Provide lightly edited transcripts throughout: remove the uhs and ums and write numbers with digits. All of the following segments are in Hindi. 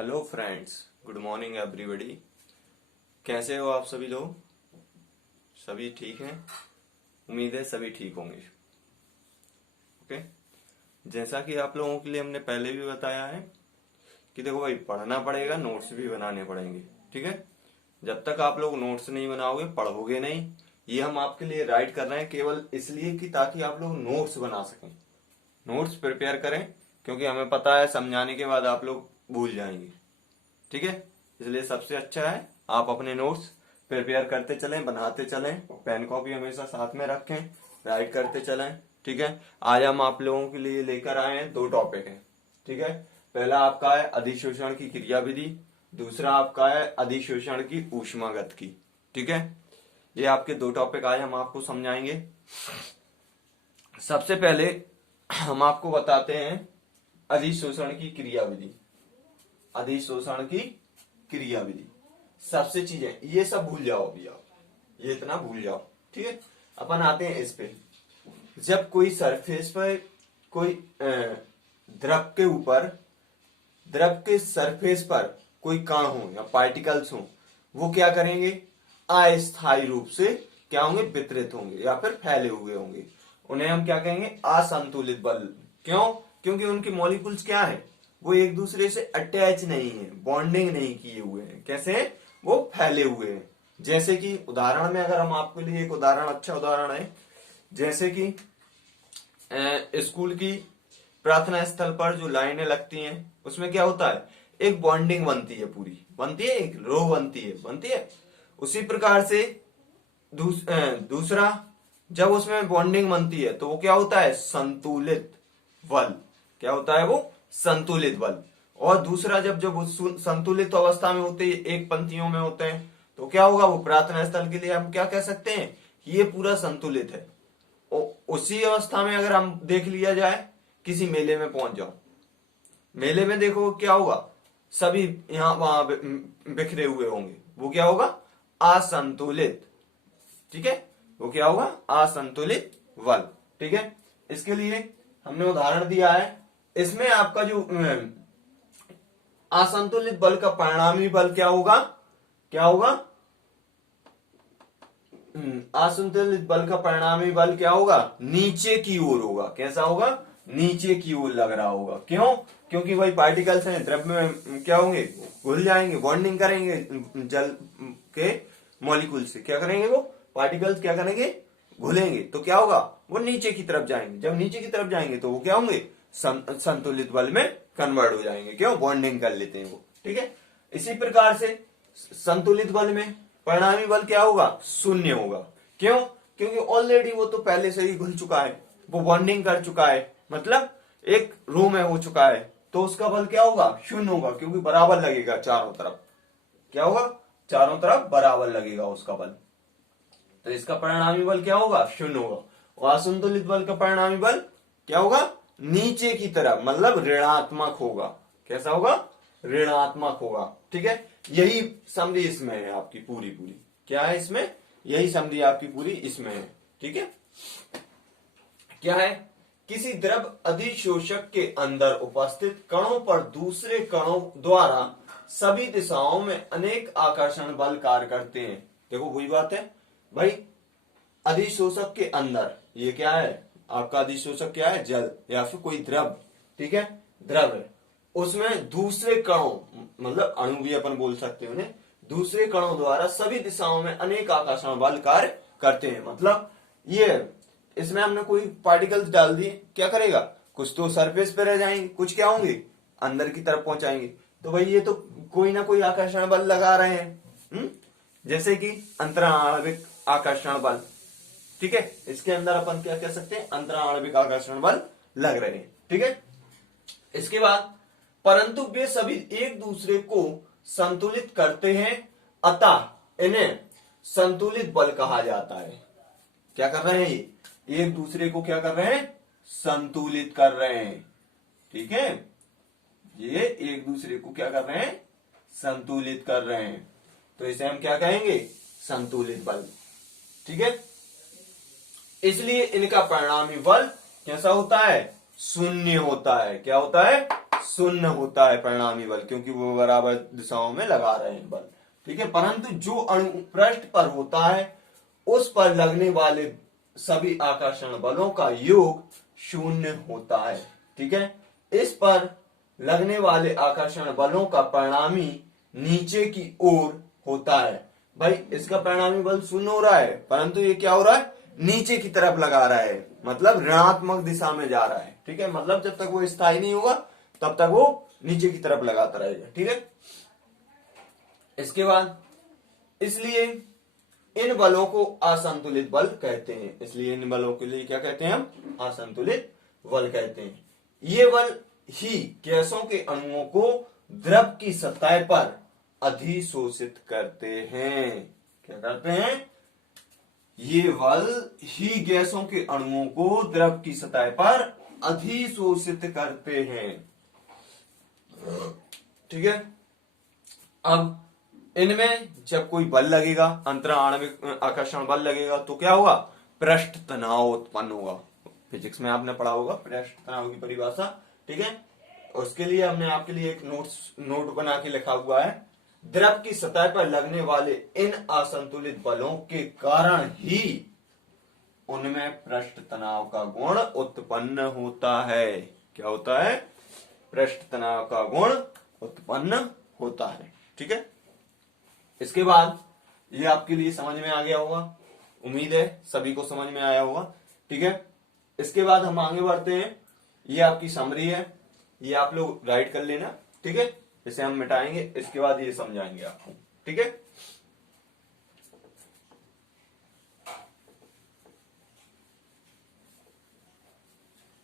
Hello friends, good morning everybody. कैसे हो आप सभी लोग? सभी ठीक हैं? उम्मीद है सभी ठीक होंगे। ओके, जैसा कि आप लोगों के लिए हमने पहले भी बताया है कि देखो भाई, पढ़ना पड़ेगा, नोट्स भी बनाने पड़ेंगे। ठीक है, जब तक आप लोग नोट्स नहीं बनाओगे पढ़ोगे नहीं। ये हम आपके लिए राइट कर रहे हैं केवल इसलिए कि ताकि आप लोग नोट्स बना सकें, नोट्स प्रिपेयर करें, क्योंकि हमें पता है समझाने के बाद आप लोग भूल जाएंगे। ठीक है, इसलिए सबसे अच्छा है आप अपने नोट्स प्रिपेयर करते चलें, बनाते चलें, पेन कॉपी हमेशा साथ में रखें, राइट करते चलें। ठीक है, आज हम आप लोगों के लिए लेकर आए हैं दो टॉपिक हैं। ठीक है, पहला आपका है अधिशोषण की क्रिया विधि, दूसरा आपका है अधिशोषण की ऊष्मागत की। ठीक है, ये आपके दो टॉपिक आज हम आपको समझाएंगे। सबसे पहले हम आपको बताते हैं अधिशोषण की क्रिया विधि। अधिशोषण की क्रिया विधि सबसे चीजें ये सब भूल जाओ, अभी आप ये इतना भूल जाओ। ठीक है, अपन आते हैं इस पे। जब कोई सरफेस पर कोई द्रव के ऊपर, द्रव के सरफेस पर कोई कण हो या पार्टिकल्स हो, वो क्या करेंगे? अस्थायी रूप से क्या होंगे? वितरित होंगे या फिर फैले हुए होंगे। उन्हें हम क्या कहेंगे? असंतुलित बल। क्यों? क्योंकि उनकी मॉलिक्यूल्स क्या है? वो एक दूसरे से अटैच नहीं है, बॉन्डिंग नहीं किए हुए हैं। कैसे हैं? वो फैले हुए हैं। जैसे कि उदाहरण में अगर हम आपके लिए एक उदाहरण, अच्छा उदाहरण है, जैसे कि स्कूल की प्रार्थना स्थल पर जो लाइनें लगती हैं उसमें क्या होता है? एक बॉन्डिंग बनती है, पूरी बनती है, एक रो बनती है। उसी प्रकार से दूसरा, जब उसमें बॉन्डिंग बनती है तो वो क्या होता है? संतुलित बल। क्या होता है वो? संतुलित बल। और दूसरा, जब वो संतुलित अवस्था में होते हैं, एक पंक्तियों में होते हैं, तो क्या होगा? वो प्रार्थना स्थल के लिए हम क्या कह सकते हैं कि ये पूरा संतुलित है। उसी अवस्था में अगर हम देख लिया जाए, किसी मेले में पहुंच जाओ, मेले में देखो क्या होगा? सभी यहां वहां बिखरे हुए होंगे, वो क्या होगा? असंतुलित। ठीक है, वो क्या होगा? असंतुलित बल। ठीक है, इसके लिए हमने उदाहरण दिया है। इसमें आपका जो असंतुलित बल का परिणामी बल क्या होगा? क्या होगा? असंतुलित बल का परिणामी बल क्या होगा? नीचे की ओर होगा। कैसा होगा? नीचे की ओर लग रहा होगा। क्यों? क्योंकि वही पार्टिकल्स हैं, द्रव में क्या होंगे? घुल जाएंगे, बॉन्डिंग करेंगे जल के मॉलिक्यूल से। क्या करेंगे? वो पार्टिकल्स क्या करेंगे? घुलेंगे, तो क्या होगा? वो नीचे की तरफ जाएंगे। जब नीचे की तरफ जाएंगे तो वो क्या होंगे? संतुलित बल में कन्वर्ट हो जाएंगे। क्यों? बॉन्डिंग कर लेते हैं वो। ठीक है, इसी प्रकार से संतुलित बल में परिणामी बल क्या होगा? शून्य होगा। क्यों? क्योंकि ऑलरेडी वो तो पहले से ही घुल चुका है, वो बॉन्डिंग कर चुका है, मतलब एक रो में हो चुका है, तो उसका बल क्या होगा? शून्य होगा, क्योंकि बराबर लगेगा चारों तरफ। क्या होगा? चारों तरफ बराबर लगेगा उसका बल, तो इसका परिणामी बल क्या होगा? शून्य होगा। और असंतुलित बल का परिणामी बल क्या होगा? नीचे की तरफ, मतलब ऋणात्मक होगा। कैसा होगा? ऋणात्मक होगा। ठीक है, यही समझी इसमें है आपकी पूरी पूरी। क्या है इसमें? यही समझी आपकी पूरी इसमें है। ठीक है, क्या है? किसी द्रव अधिशोषक के अंदर उपस्थित कणों पर दूसरे कणों द्वारा सभी दिशाओं में अनेक आकर्षण बल कार्य करते हैं। देखो वही बात है भाई, अधिशोषक के अंदर ये क्या है? आपका अधिशोषक क्या है? जल या फिर कोई द्रव। ठीक है, द्रव है, उसमें दूसरे कणों, मतलब अणु भी अपन बोल सकते हैं उन्हें, दूसरे कणों द्वारा सभी दिशाओं में अनेक आकर्षण बल कार्य करते हैं। मतलब ये इसमें हमने कोई पार्टिकल्स डाल दिए, क्या करेगा? कुछ तो सरफेस पे रह जाएंगे, कुछ क्या होंगे? अंदर की तरफ पहुंचाएंगे। तो भाई ये तो कोई ना कोई आकर्षण बल लगा रहे हैं। जैसे कि अंतराणविक आकर्षण बल। ठीक है, इसके अंदर अपन क्या कह सकते हैं? अंतराणविक आकर्षण बल लग रहे हैं। ठीक है, इसके बाद परंतु वे सभी एक दूसरे को संतुलित करते हैं, अतः इन्हें संतुलित बल कहा जाता है। क्या कर रहे हैं? ये एक दूसरे को क्या कर रहे हैं? संतुलित कर रहे हैं। ठीक है, ये एक दूसरे को क्या कर रहे हैं? संतुलित कर रहे हैं, तो इसे हम क्या कहेंगे? संतुलित बल। ठीक है, इसलिए इनका परिणामी बल कैसा होता है? शून्य होता है। क्या होता है? शून्य होता है परिणामी बल, क्योंकि वो बराबर दिशाओं में लगा रहे हैं बल। ठीक है, परंतु जो अणु पृष्ठ पर होता है उस पर लगने वाले सभी आकर्षण बलों का योग शून्य होता है। ठीक है, इस पर लगने वाले आकर्षण बलों का परिणामी नीचे की ओर होता है। भाई इसका परिणामी बल शून्य हो रहा है, परंतु ये क्या हो रहा है, नीचे की तरफ लगा रहा है, मतलब ऋणात्मक दिशा में जा रहा है। ठीक है, मतलब जब तक वो स्थायी नहीं होगा तब तक वो नीचे की तरफ लगाता रहेगा। ठीक है, इसके बाद इसलिए इन बलों को असंतुलित बल कहते हैं। इसलिए इन बलों के लिए क्या कहते हैं हम, असंतुलित बल कहते हैं। ये बल ही गैसों के अणुओं को द्रव की सतह पर अधिशोषित करते हैं। क्या करते हैं, ये बल ही गैसों के अणुओं को द्रव की सतह पर अधिशोषित करते हैं। ठीक है, अब इनमें जब कोई बल लगेगा, अंतराण्विक आकर्षण बल लगेगा, तो क्या होगा, पृष्ठ तनाव उत्पन्न होगा। फिजिक्स में आपने पढ़ा होगा पृष्ठ तनाव की परिभाषा। ठीक है, उसके लिए हमने आपके लिए एक नोट बना के लिखा हुआ है, द्रव की सतह पर लगने वाले इन असंतुलित बलों के कारण ही उनमें पृष्ठ तनाव का गुण उत्पन्न होता है। क्या होता है, पृष्ठ तनाव का गुण उत्पन्न होता है। ठीक है, इसके बाद ये आपके लिए समझ में आ गया होगा, उम्मीद है सभी को समझ में आया होगा। ठीक है, इसके बाद हम आगे बढ़ते हैं। ये आपकी समरी है, ये आप लोग राइट कर लेना। ठीक है, इसे हम मिटाएंगे, इसके बाद ये समझाएंगे आपको। ठीक है,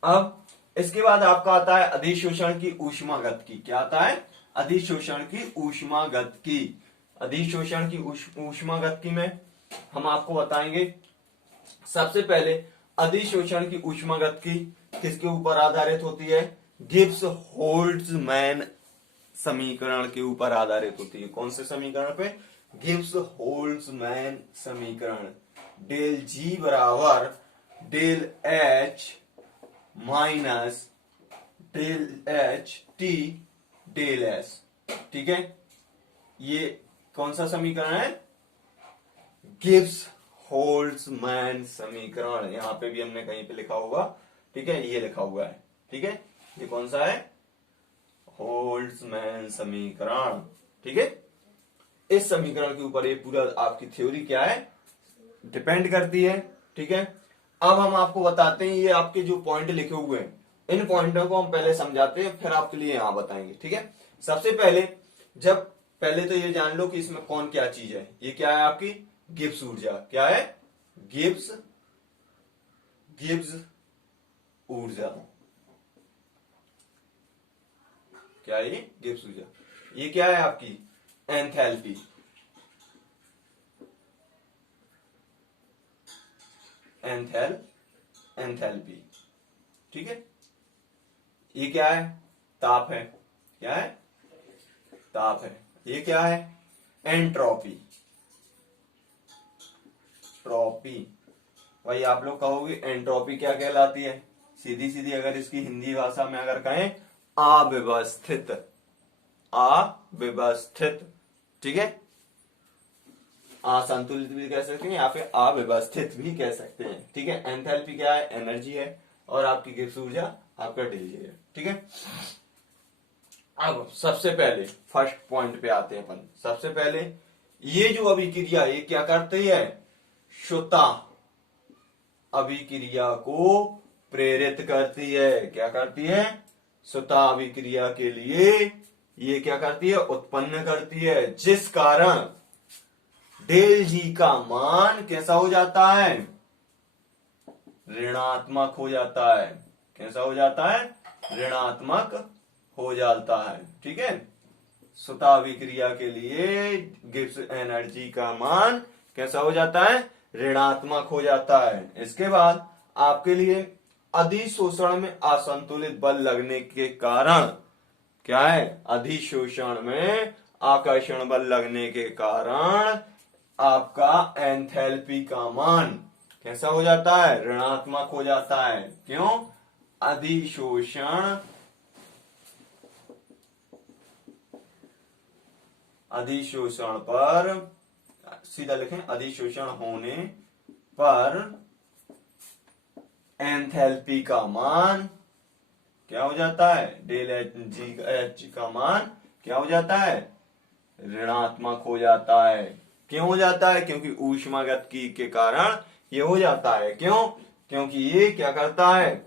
अब इसके बाद आपका आता है अधिशोषण की ऊष्मागतिकी। क्या आता है, अधिशोषण की ऊष्मागतिकी। अधिशोषण की ऊष्मागतिकी में हम आपको बताएंगे, सबसे पहले अधिशोषण की ऊष्मागतिकी किसके ऊपर आधारित होती है, गिब्स होल्ट्जमैन समीकरण के ऊपर आधारित होती है। कौन से समीकरण पे, गिब्स होल्ट्जमैन समीकरण। डेल जी बराबर del H minus del H T del S. ठीक है, ये कौन सा समीकरण है, गिब्स होल्ट्जमैन समीकरण। यहां पे भी हमने कहीं पे लिखा होगा। ठीक है, ये लिखा हुआ है। ठीक है, ये कौन सा है, होल्ट्जमैन समीकरण। ठीक है, इस समीकरण के ऊपर ये पूरा आपकी थ्योरी क्या है, डिपेंड करती है। ठीक है, अब हम आपको बताते हैं, ये आपके जो पॉइंट लिखे हुए हैं, इन पॉइंटों को हम पहले समझाते हैं, फिर आपके लिए यहां बताएंगे। ठीक है, सबसे पहले पहले तो ये जान लो कि इसमें कौन क्या चीज है। ये क्या है आपकी, गिब्स ऊर्जा। क्या है, गिब्स ऊर्जा। क्या है ये, गिब्स ऊर्जा। ये क्या है आपकी, एंथैल्पी। एंथैल्पी। ठीक है, ये क्या है, ताप है। क्या है, ताप है। ये क्या है, एंट्रोपी। ट्रॉपी। भाई आप लोग कहोगे एंट्रोपी क्या कहलाती है, सीधी सीधी अगर इसकी हिंदी भाषा में अगर कहें, अव्यवस्थित। अव्यवस्थित। ठीक है, असंतुलित भी कह सकते हैं या फिर अव्यवस्थित भी कह सकते हैं। ठीक है, एंथैल्पी क्या है, एनर्जी है, और आपकी गिब्स ऊर्जा आपका डेल जी है। ठीक है, अब सबसे पहले फर्स्ट पॉइंट पे आते हैं अपन। सबसे पहले ये जो अभिक्रिया, ये क्या करती है, शुता अभिक्रिया को प्रेरित करती है। क्या करती है, शुता अभिक्रिया के लिए ये क्या करती है, उत्पन्न करती है, जिस कारण डेल जी का मान कैसा हो जाता है, ऋणात्मक हो जाता है। कैसा हो जाता है, ऋणात्मक हो जाता है। ठीक है, शुता अभिक्रिया के लिए गिब्स एनर्जी का मान कैसा हो जाता है, ऋणात्मक हो जाता है। इसके बाद आपके लिए अधिशोषण में असंतुलित बल लगने के कारण क्या है, अधिशोषण में आकर्षण बल लगने के कारण आपका एंथैल्पी का मान कैसा हो जाता है, ऋणात्मक हो जाता है। क्यों, अधिशोषण अधिशोषण पर, सीधा लिखें, अधिशोषण होने पर एंथैल्पी का मान क्या हो जाता है, डेल एच का मान क्या हो जाता है, ऋणात्मक हो जाता है। क्यों हो जाता है, क्योंकि ऊष्मागतिकी के कारण ये हो जाता है। क्यों, क्योंकि ये क्या करता है,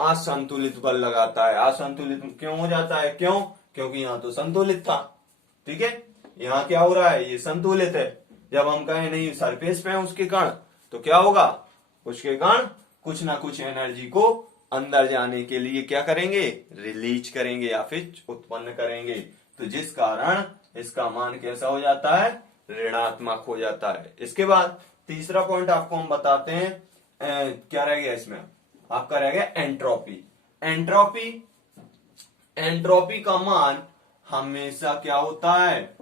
असंतुलित बल लगाता है। असंतुलित क्यों हो जाता है, क्यों, क्योंकि यहाँ तो संतुलित था, ठीक है, यहाँ क्या हो रहा है, ये संतुलित है। जब हम कहें नहीं सरफेस पे है उसके कण, तो क्या होगा, उसके कण कुछ ना कुछ एनर्जी को अंदर जाने के लिए क्या करेंगे, रिलीज करेंगे या फिर उत्पन्न करेंगे। तो जिस कारण इसका मान कैसा हो जाता है, ऋणात्मक हो जाता है। इसके बाद तीसरा पॉइंट आपको हम बताते हैं, क्या रह गया इसमें, आपका रह गया एंट्रोपी। एंट्रोपी, एंट्रोपी का मान हमेशा क्या होता है,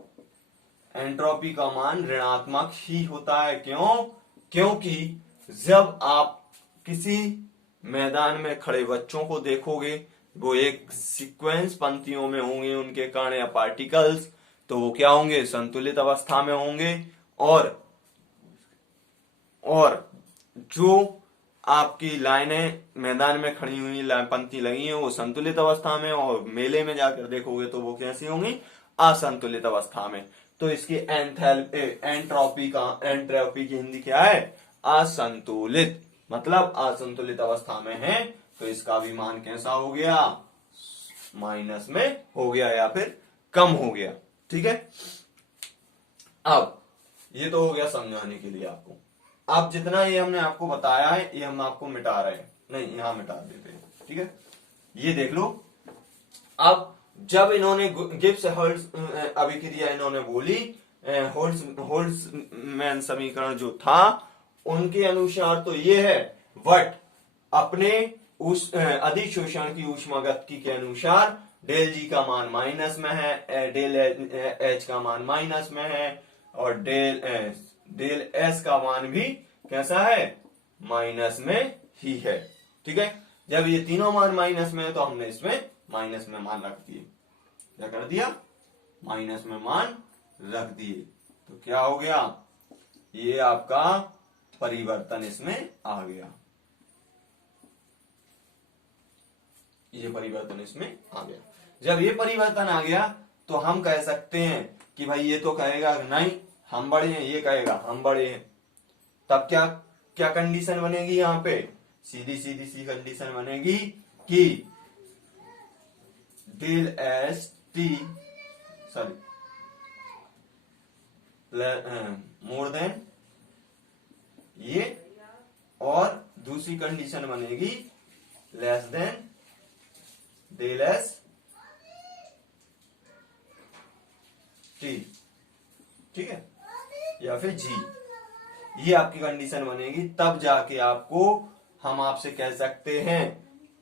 एंट्रोपी का मान ऋणात्मक ही होता है। क्यों, क्योंकि जब आप किसी मैदान में खड़े बच्चों को देखोगे, वो एक सीक्वेंस पंक्तियों में होंगे, उनके कण या पार्टिकल्स, तो वो क्या होंगे, संतुलित अवस्था में होंगे। और जो आपकी लाइनें मैदान में खड़ी हुई पंक्ति लगी हैं वो संतुलित अवस्था में, और मेले में जाकर देखोगे तो वो कैसी होंगी, असंतुलित अवस्था में। तो इसकी एंट्रोपी की हिंदी क्या है, असंतुलित, मतलब असंतुलित अवस्था में है। तो इसका भी मान कैसा हो गया, माइनस में हो गया या फिर कम हो गया, ठीक है। अब ये तो हो गया समझाने के लिए आपको। अब जितना ये हमने आपको बताया है ये हम आपको मिटा रहे हैं, नहीं यहां मिटा देते हैं, ठीक है। ये देख लो, अब जब इन्होंने गिब्स होल्ट्ज अभिक्रिया इन्होंने बोली, होल्ट्जमैन समीकरण जो था उनके अनुसार तो ये है, बट अपने उस अधिशोषण की ऊष्मागतिकी के अनुसार डेल जी का मान माइनस में है, डेल एच का मान माइनस में है, और डेल एस का मान भी कैसा है, माइनस में ही है, ठीक है। जब ये तीनों मान माइनस में है तो हमने इसमें माइनस में मान रख दिए, क्या कर दिया, माइनस में मान रख दिए। तो क्या हो गया, ये आपका परिवर्तन इसमें आ गया, ये परिवर्तन इसमें आ गया। जब ये परिवर्तन आ गया तो हम कह सकते हैं कि भाई ये तो कहेगा नहीं हम बड़े हैं, ये कहेगा हम बड़े हैं। तब क्या क्या कंडीशन बनेगी, यहां पे सीधी सीधी सी कंडीशन बनेगी कि del S T sorry more than ये, और दूसरी कंडीशन बनेगी less than del S T, ठीक है, या फिर जी, ये आपकी कंडीशन बनेगी। तब जाके आपको हम आपसे कह सकते हैं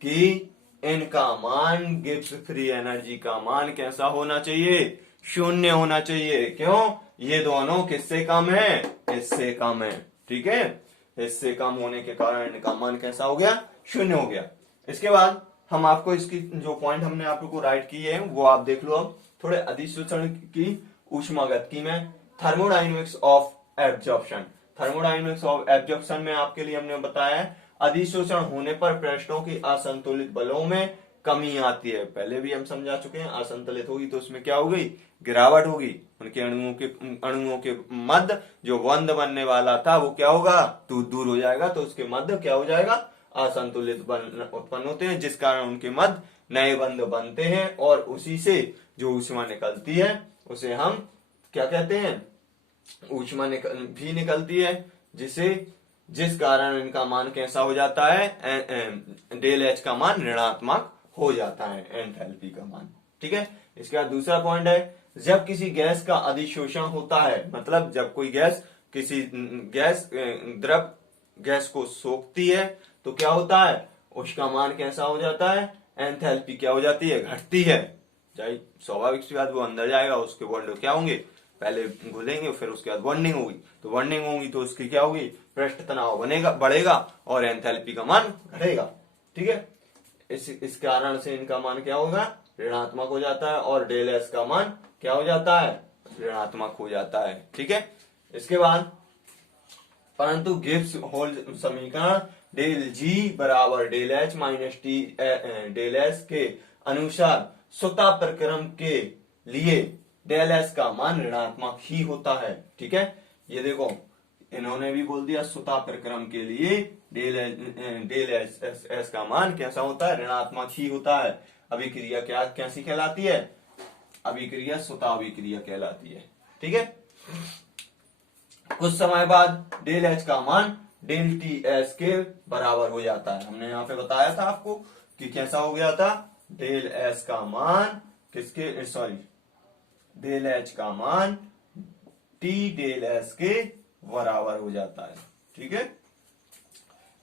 कि इनका मान, गिब्स फ्री एनर्जी का मान कैसा होना चाहिए, शून्य होना चाहिए। क्यों, ये दोनों किससे कम है, इससे कम है, ठीक है, इससे कम होने के कारण इनका मान कैसा हो गया, शून्य हो गया। इसके बाद हम आपको इसकी जो पॉइंट हमने आपको राइट किए हैं वो आप देख लो। अब थोड़े अधिशोषण की ऊष्मागतिकी में thermodynamics of absorption, thermodynamics of absorption में आपके लिए हमने बताया है अधिशोषण होने पर पृष्ठों की असंतुलित बलों में कमी आती है। पहले भी हम समझा चुके हैं, असंतुलित होगी तो उसमें क्या होगी, गिरावट होगी, उनके अणुओं के मध्य जो बंध बनने वाला था वो क्या होगा, दूर हो जाएगा, तो उसके मध्य क्या हो जाएगा, असंतुलित बंध उत्पन्न होते हैं, जिस कारण उनके मध्य नए बंध बनते हैं, और उसी से जो ऊष्मा निकलती है उसे हम क्या कहते हैं, ऊष्मा भी निकलती है, जिस कारण इनका मान कैसा हो जाता है, डेल एच का मान ऋणात्मक हो जाता है, एंथैल्पी का मान, ठीक है। इसके बाद दूसरा पॉइंट है, जब किसी गैस का अधिशोषण होता है, मतलब जब कोई गैस किसी द्रव गैस को सोखती है तो क्या होता है, उसका मान कैसा हो जाता है, एंथैल्पी क्या हो जाती है, घटती है। चाहे स्वाभाविक सी बात, वो अंदर जाएगा, उसके बॉन्ड क्या होंगे, पहले घुलेंगे फिर उसके बाद बॉन्डिंग होगी, तो बॉन्डिंग होगी तो उसकी क्या होगी, पृष्ठ तनाव बढ़ेगा और एंथैल्पी का मान घटेगा, ठीक है। इस कारण से इनका मान क्या होगा, ऋणात्मक हो जाता है और डेल एस का मान क्या हो जाता है, ऋणात्मक हो जाता है। ठीक है, इसके बाद परंतु गिब्स होल्ड समीकरण डेल जी बराबर del H minus T del S के अनुसार स्वतः प्रक्रम के लिए डेल एस का मान ऋणात्मक ही होता है। ठीक है, ये देखो इन्होंने भी बोल दिया स्वतः प्रक्रम के लिए डेल एस का मान कैसा होता है, ऋणात्मक ही होता है। अभिक्रिया क्या कैसी कहलाती है, अभिक्रिया स्वतः अभिक्रिया कहलाती है। ठीक है, कुछ समय बाद डेल एच का मान डेल टी एस के बराबर हो जाता है। हमने यहाँ पे बताया था आपको कि कैसा हो गया था, डेल एस का मान किसके सॉरी डेल एच का मान टी डेल एस के बराबर हो जाता है। ठीक है,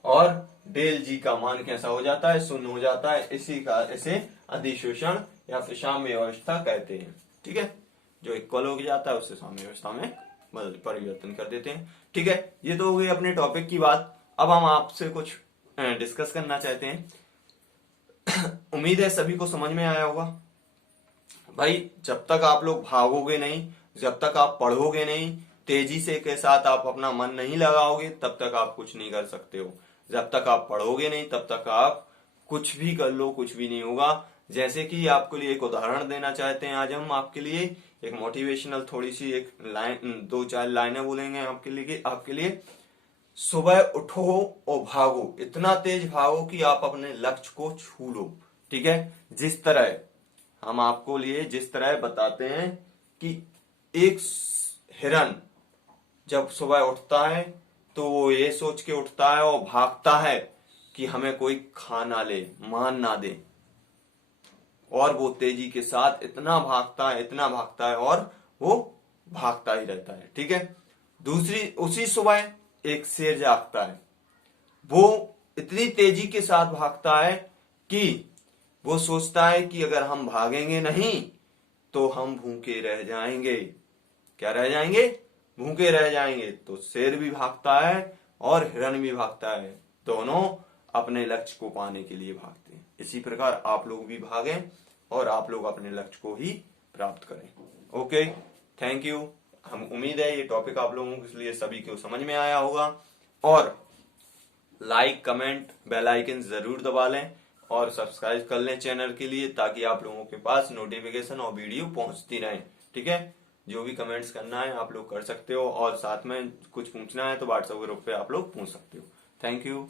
और डेल जी का मान कैसा हो जाता है, शून्य हो जाता है। इसे अधिशोषण या फिर साम्य अवस्था कहते हैं। ठीक है, जो इक्वल हो जाता है उसे साम्य अवस्था में परिवर्तन कर देते हैं। ठीक है, ये तो हो गई अपने टॉपिक की बात। अब हम आपसे कुछ डिस्कस करना चाहते हैं। उम्मीद है सभी को समझ में आया होगा। भाई जब तक आप लोग भागोगे नहीं, जब तक आप पढ़ोगे नहीं, तेजी से के साथ आप अपना मन नहीं लगाओगे, तब तक आप कुछ नहीं कर सकते हो। जब तक आप पढ़ोगे नहीं तब तक आप कुछ भी कर लो, कुछ भी नहीं होगा। जैसे कि आपके लिए एक उदाहरण देना चाहते हैं आज हम आपके लिए, एक मोटिवेशनल थोड़ी सी एक लाइन, 2-4 लाइनें बोलेंगे आपके लिए। सुबह उठो और भागो, इतना तेज भागो कि आप अपने लक्ष्य को छू लो। ठीक है, जिस तरह हम आपको लिए जिस तरह बताते हैं कि एक हिरन जब सुबह उठता है तो वो ये सोच के उठता है और भागता है कि हमें कोई खा ना ले, मान ना दे, और वो तेजी के साथ इतना भागता है और वो भागता ही रहता है। ठीक है, दूसरी उसी सुबह एक शेर जागता है, वो इतनी तेजी के साथ भागता है कि वो सोचता है कि अगर हम भागेंगे नहीं तो हम भूखे रह जाएंगे। क्या रह जाएंगे, भूखे रह जाएंगे। तो शेर भी भागता है और हिरन भी भागता है, दोनों अपने लक्ष्य को पाने के लिए भागते हैं। इसी प्रकार आप लोग भी भागें और आप लोग अपने लक्ष्य को ही प्राप्त करें। Okay, thank you. हम उम्मीद है ये टॉपिक आप लोगों के लिए सभी को समझ में आया होगा, और लाइक कमेंट बेल आइकन जरूर दबा लें और सब्सक्राइब कर लें चैनल के लिए, ताकि आप लोगों के पास नोटिफिकेशन और वीडियो पहुंचती रहे। ठीक है, जो भी कमेंट्स करना है आप लोग कर सकते हो, और साथ में कुछ पूछना है तो व्हाट्सएप ग्रुप पे आप लोग पूछ सकते हो। Thank you.